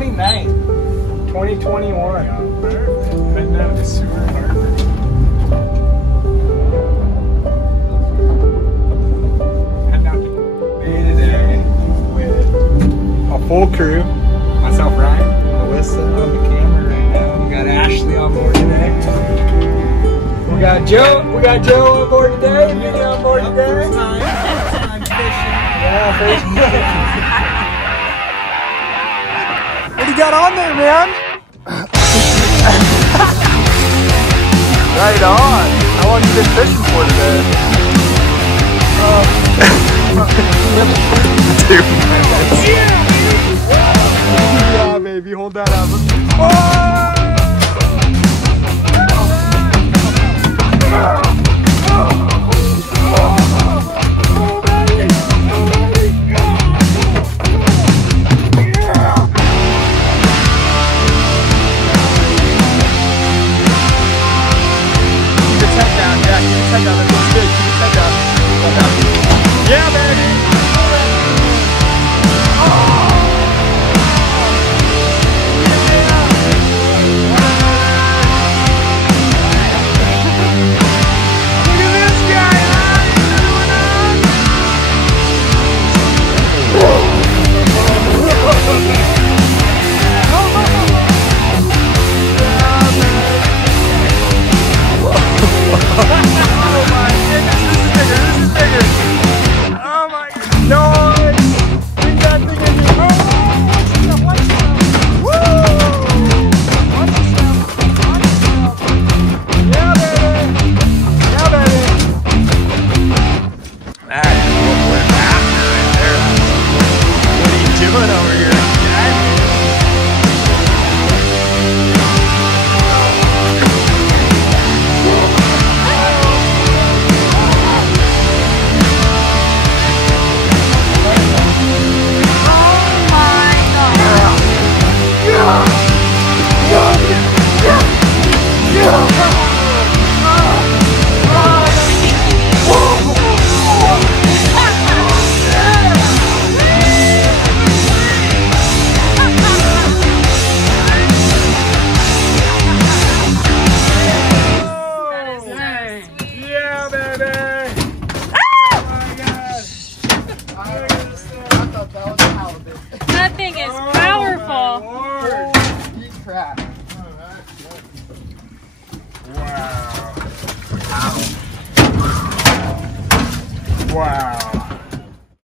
29th, 2021. Heading down to Seward Harbor. Heading out to today with a full crew. Myself, Ryan, Melissa on the camera right now. We got Ashley on board today. We got Joe on board today. Vinny on board today. First time fishing. Yeah, first time. What do you got on there, man? Right on. How long you been fishing for today? Dude. Yeah, baby. Hold that up. Yeah, baby! Look at this guy! Oh my goodness, this is bigger, this is bigger! Oh my god! No! Bring that thing in here! Oh! Watch yourself! Woo! Watch yourself! Watch yourself! Yeah, baby! Yeah, baby! That is what we're after right there. What are you doing over here, guy? That thing is powerful. Holy crap. Wow. Wow.